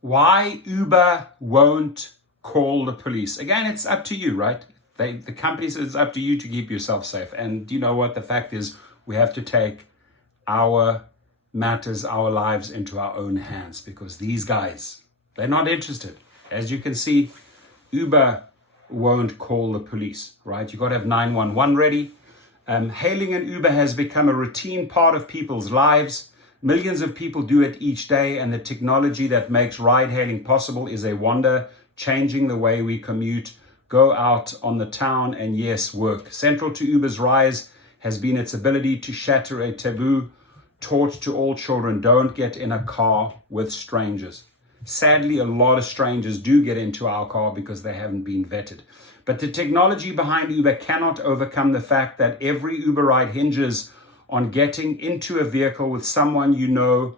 Why Uber won't call the police. Again, it's up to you, right? The company says it's up to you to keep yourself safe. And you know what? The fact is, we have to take our matters, our lives into our own hands, because these guys, they're not interested. As you can see, Uber won't call the police, right? You've got to have 911 ready. Hailing an Uber has become a routine part of people's lives. Millions of people do it each day, and the technology that makes ride-hailing possible is a wonder, changing the way we commute, go out on the town, and yes, work. Central to Uber's rise has been its ability to shatter a taboo taught to all children: don't get in a car with strangers. Sadly, a lot of strangers do get into our car because they haven't been vetted. But the technology behind Uber cannot overcome the fact that every Uber ride hinges on getting into a vehicle with someone you know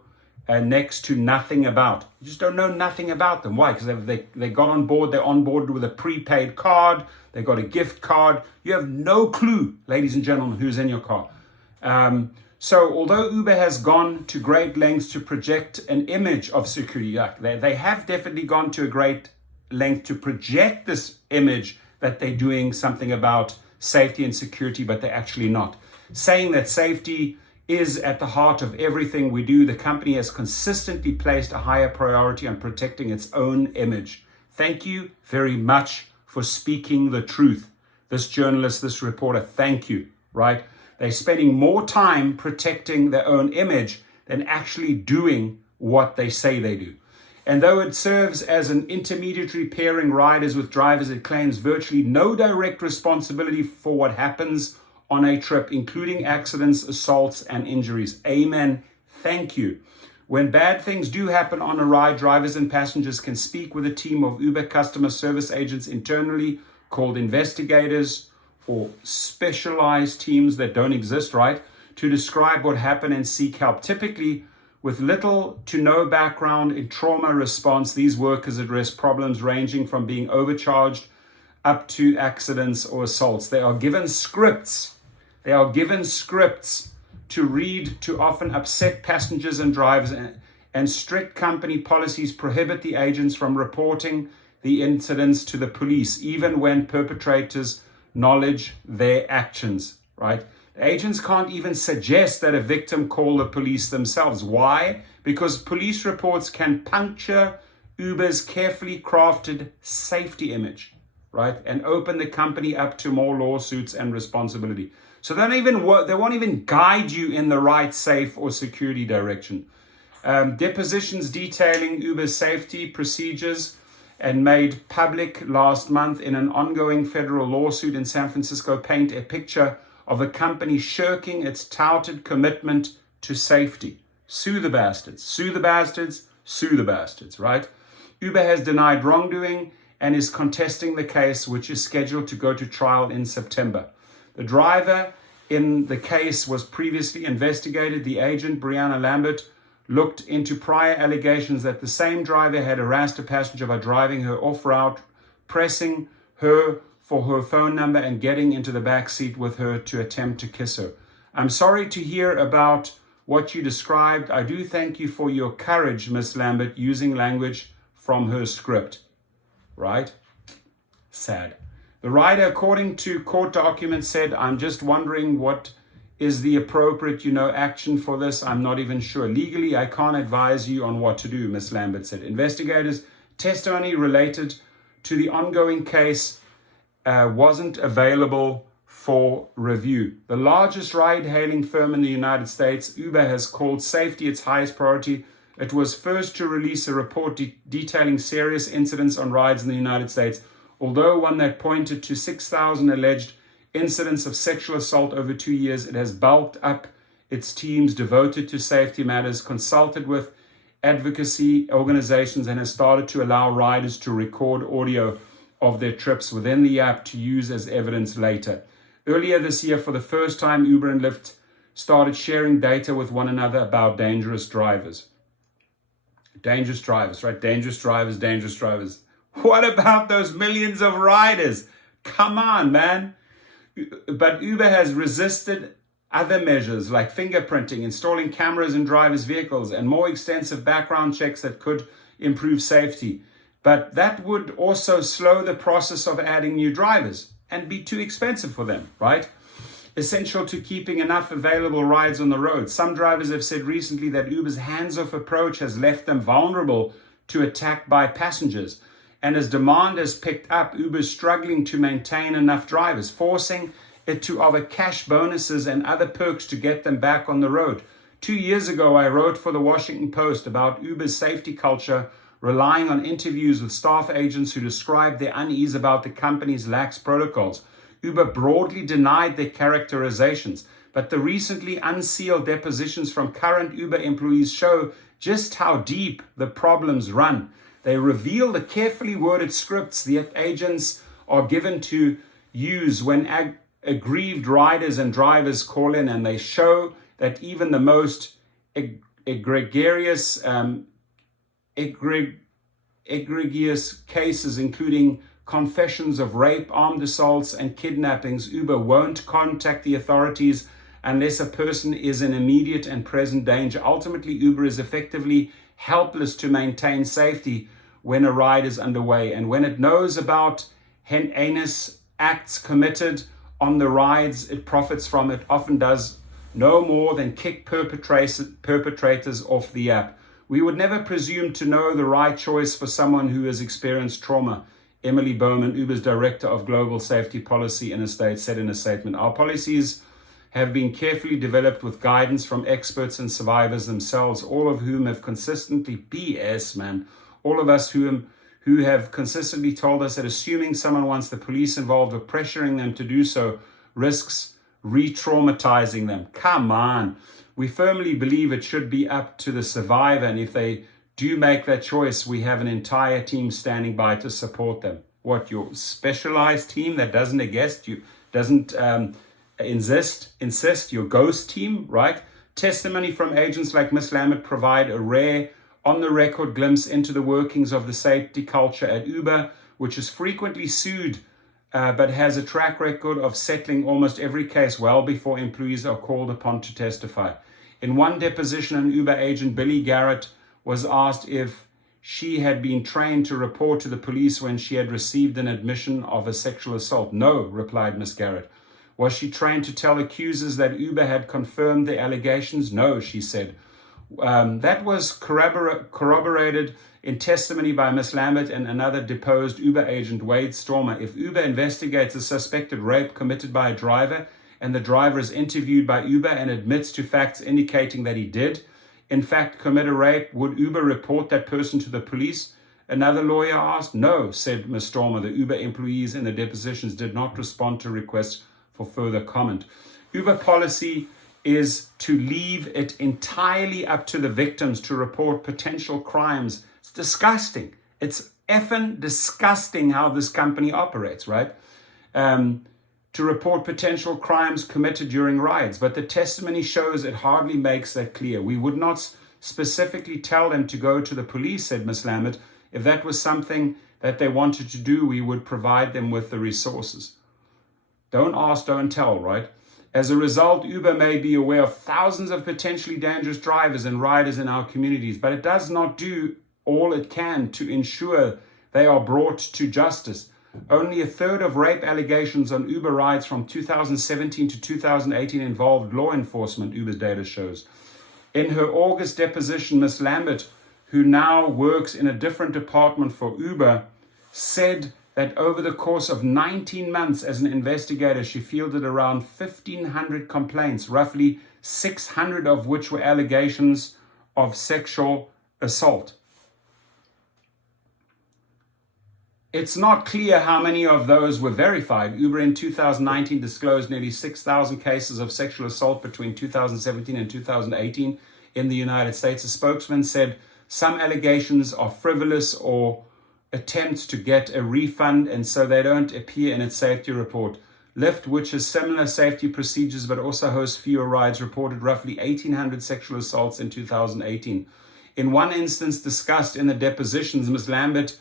next to nothing about. You just don't know nothing about them. Why? Because they got on board, they're on board with a prepaid card, they got a gift card. You have no clue, ladies and gentlemen, who's in your car. So although Uber has gone to great lengths to project an image of security, they have definitely gone to a great length to project this image that they're doing something about safety and security, but they're actually not. Saying that safety is at the heart of everything we do, the company has consistently placed a higher priority on protecting its own image. Thank you very much for speaking the truth. This journalist, this reporter, thank you, right? They're spending more time protecting their own image than actually doing what they say they do. And though it serves as an intermediary pairing riders with drivers, it claims virtually no direct responsibility for what happens on a trip, including accidents, assaults, and injuries. Amen. Thank you. When bad things do happen on a ride, drivers and passengers can speak with a team of Uber customer service agents internally called investigators, or specialized teams that don't exist, right, to describe what happened and seek help. Typically, with little to no background in trauma response, these workers address problems ranging from being overcharged up to accidents or assaults. They are given scripts. They are given scripts to read to often upset passengers and drivers, and strict company policies prohibit the agents from reporting the incidents to the police, even when perpetrators acknowledge their actions, right? The agents can't even suggest that a victim call the police themselves. Why? Because police reports can puncture Uber's carefully crafted safety image, right? And open the company up to more lawsuits and responsibility. So they won't even guide you in the right safe or security direction. Depositions detailing Uber's safety procedures and made public last month in an ongoing federal lawsuit in San Francisco paint a picture of a company shirking its touted commitment to safety. Sue the bastards, sue the bastards, sue the bastards, right? Uber has denied wrongdoing and is contesting the case, which is scheduled to go to trial in September. The driver in the case was previously investigated. The agent, Brianna Lambert, looked into prior allegations that the same driver had harassed a passenger by driving her off route, pressing her for her phone number, and getting into the back seat with her to attempt to kiss her. I'm sorry to hear about what you described. I do thank you for your courage, Miss Lambert, using language from her script. Right? Sad. The rider, according to court documents, said, "I'm just wondering what is the appropriate, action for this. I'm not even sure. Legally, I can't advise you on what to do," Ms. Lambert said. Investigators' testimony related to the ongoing case wasn't available for review. The largest ride-hailing firm in the United States, Uber, has called safety its highest priority. It was first to release a report detailing serious incidents on rides in the United States, although one that pointed to 6,000 alleged incidents of sexual assault over 2 years. It has bulked up its teams devoted to safety matters, consulted with advocacy organizations, and has started to allow riders to record audio of their trips within the app to use as evidence later. Earlier this year, for the first time, Uber and Lyft started sharing data with one another about dangerous drivers. Dangerous drivers, right? Dangerous drivers, dangerous drivers. What about those millions of riders? Come on, man. But Uber has resisted other measures like fingerprinting, installing cameras in drivers' vehicles, and more extensive background checks that could improve safety. But that would also slow the process of adding new drivers and be too expensive for them, right? Essential to keeping enough available rides on the road. Some drivers have said recently that Uber's hands-off approach has left them vulnerable to attack by passengers. And as demand has picked up, Uber's struggling to maintain enough drivers, forcing it to offer cash bonuses and other perks to get them back on the road. 2 years ago, I wrote for the Washington Post about Uber's safety culture, relying on interviews with staff agents who described their unease about the company's lax protocols. Uber broadly denied their characterizations, but the recently unsealed depositions from current Uber employees show just how deep the problems run. They reveal the carefully worded scripts the agents are given to use when aggrieved riders and drivers call in, and they show that even the most egregious cases, including confessions of rape, armed assaults, and kidnappings, Uber won't contact the authorities unless a person is in immediate and present danger. Ultimately, Uber is effectively helpless to maintain safety when a ride is underway. And when it knows about heinous acts committed on the rides it profits from, it often does no more than kick perpetrators off the app. We would never presume to know the right choice for someone who has experienced trauma. Emily Bowman, Uber's Director of Global Safety Policy in the States, said in a statement, "Our policies have been carefully developed with guidance from experts and survivors themselves, all of whom have consistently all of us who have consistently told us that assuming someone wants the police involved or pressuring them to do so risks re-traumatizing them." Come on. We firmly believe it should be up to the survivor, and if they do make that choice, we have an entire team standing by to support them. What, your specialized team that doesn't insist, your ghost team, right? Testimony from agents like Ms. Lambert provide a rare, on-the-record glimpse into the workings of the safety culture at Uber, which is frequently sued, but has a track record of settling almost every case well before employees are called upon to testify. In one deposition, an Uber agent, Billy Garrett, was asked if she had been trained to report to the police when she had received an admission of a sexual assault. "No," replied Ms. Garrett. "Was she trained to tell accusers that Uber had confirmed the allegations?" "No," she said. That was corroborated in testimony by Ms. Lambert and another deposed Uber agent, Wade Stormer. If Uber investigates a suspected rape committed by a driver and the driver is interviewed by Uber and admits to facts indicating that he did, in fact, commit a rape, would Uber report that person to the police? Another lawyer asked. "No," said Ms. Stormer. The Uber employees in the depositions did not respond to requests for further comment. Uber policy is to leave it entirely up to the victims to report potential crimes. It's disgusting. It's effing disgusting how this company operates, right? To report potential crimes committed during rides. But the testimony shows it hardly makes that clear. "We would not specifically tell them to go to the police," said Ms. Lambert. "If that was something that they wanted to do, we would provide them with the resources." Don't ask, don't tell, right? As a result, Uber may be aware of thousands of potentially dangerous drivers and riders in our communities, but it does not do all it can to ensure they are brought to justice. Only a third of rape allegations on Uber rides from 2017 to 2018 involved law enforcement, Uber's data shows. In her August deposition, Ms. Lambert, who now works in a different department for Uber, said that over the course of 19 months as an investigator, she fielded around 1,500 complaints, roughly 600 of which were allegations of sexual assault. It's not clear how many of those were verified. Uber in 2019 disclosed nearly 6,000 cases of sexual assault between 2017 and 2018 in the United States. A spokesman said some allegations are frivolous or attempts to get a refund, and so they don't appear in its safety report. Lyft, which has similar safety procedures but also hosts fewer rides, reported roughly 1,800 sexual assaults in 2018. In one instance discussed in the depositions, Ms. Lambert,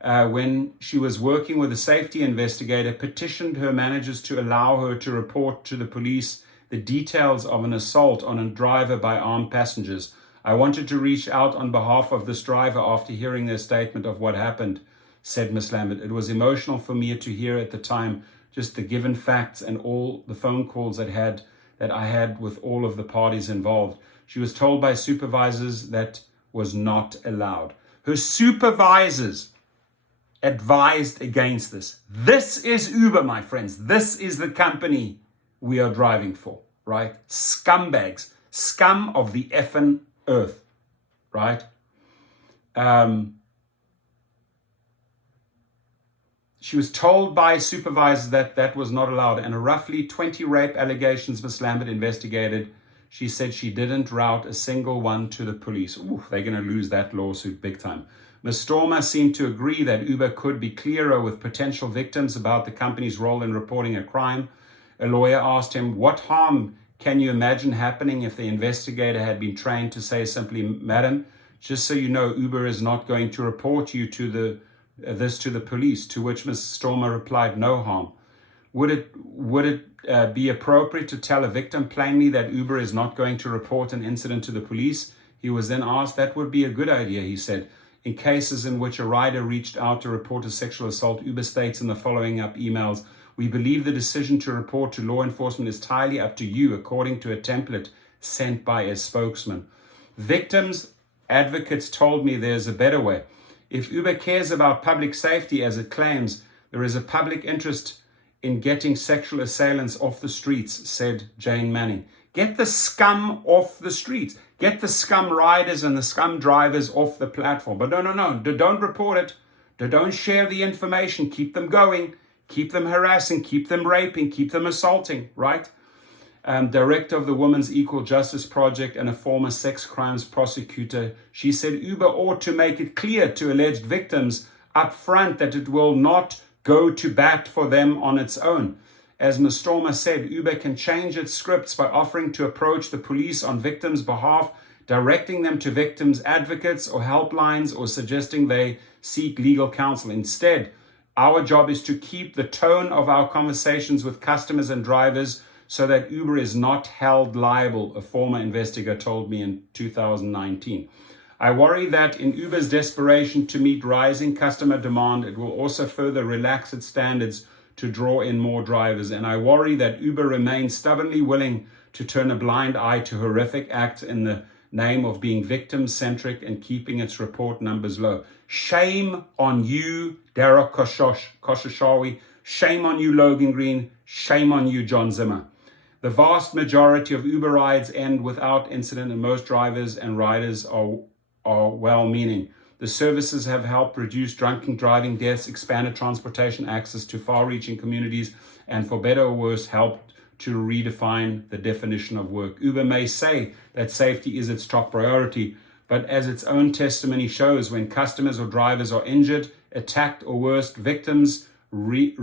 when she was working with a safety investigator, petitioned her managers to allow her to report to the police the details of an assault on a driver by armed passengers. I wanted to reach out on behalf of this driver after hearing their statement of what happened, said Miss Lambert. It was emotional for me to hear at the time, just the given facts and all the phone calls that I had with all of the parties involved. She was told by supervisors that was not allowed. Her supervisors advised against this. This is Uber, my friends. This is the company we are driving for, right? Scumbags, scum of the effing earth, right? She was told by supervisors that was not allowed, and roughly 20 rape allegations Ms. Lambert investigated. She said she didn't route a single one to the police. Ooh, they're going to lose that lawsuit big time. Ms. Stormer seemed to agree that Uber could be clearer with potential victims about the company's role in reporting a crime. A lawyer asked him, what harm can you imagine happening if the investigator had been trained to say simply, madam, just so you know, Uber is not going to report you to this to the police, to which Ms. Stormer replied, no harm. Would it be appropriate to tell a victim plainly that Uber is not going to report an incident to the police? He was then asked, that would be a good idea, he said. In cases in which a rider reached out to report a sexual assault, Uber states in the following up emails, we believe the decision to report to law enforcement is entirely up to you, according to a template sent by a spokesman. Victims' advocates told me there's a better way. If Uber cares about public safety as it claims, there is a public interest in getting sexual assailants off the streets, said Jane Manning. Get the scum off the streets. Get the scum riders and the scum drivers off the platform. But no. Don't report it. Don't share the information. Keep them going. Keep them harassing. Keep them raping. Keep them assaulting, right? Director of the Women's Equal Justice Project and a former sex crimes prosecutor, she said Uber ought to make it clear to alleged victims up front that it will not go to bat for them on its own. As Ms. Stormer said, Uber can change its scripts by offering to approach the police on victims' behalf, directing them to victims' advocates or helplines, or suggesting they seek legal counsel. Instead, our job is to keep the tone of our conversations with customers and drivers so that Uber is not held liable, a former investigator told me in 2019. I worry that in Uber's desperation to meet rising customer demand, it will also further relax its standards to draw in more drivers. And I worry that Uber remains stubbornly willing to turn a blind eye to horrific acts in the name of being victim-centric and keeping its report numbers low. Shame on you, Derek Koshashawi. Shame on you, Logan Green. Shame on you, John Zimmer. The vast majority of Uber rides end without incident, and most drivers and riders are well-meaning. The services have helped reduce drunken driving deaths, expanded transportation access to far-reaching communities, and for better or worse, helped to redefine the definition of work. Uber may say that safety is its top priority, but as its own testimony shows, when customers or drivers are injured, attacked, or worse, victims really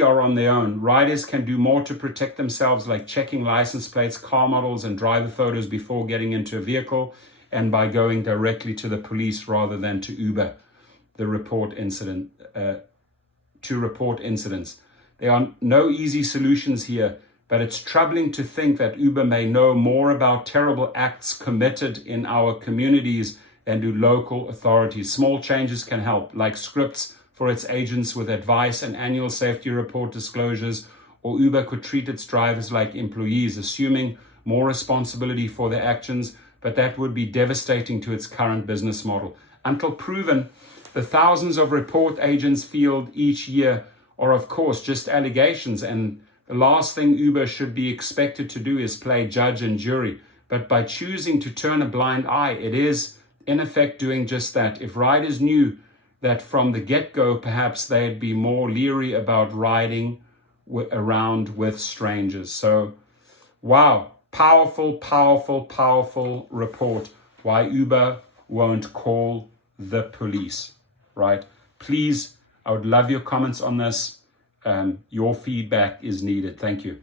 are on their own. Riders can do more to protect themselves, like checking license plates, car models, and driver photos before getting into a vehicle, and by going directly to the police rather than to Uber to report incidents. There are no easy solutions here, but it's troubling to think that Uber may know more about terrible acts committed in our communities than do local authorities. Small changes can help, like scripts for its agents with advice and annual safety report disclosures, or Uber could treat its drivers like employees, assuming more responsibility for their actions, but that would be devastating to its current business model. Until proven, the thousands of report agents field each year are of course just allegations, and the last thing Uber should be expected to do is play judge and jury. But by choosing to turn a blind eye, it is in effect doing just that. If riders knew that from the get-go, perhaps they'd be more leery about riding around with strangers. So, wow, powerful report why Uber won't call the police, right? Please, I would love your comments on this. Your feedback is needed. Thank you.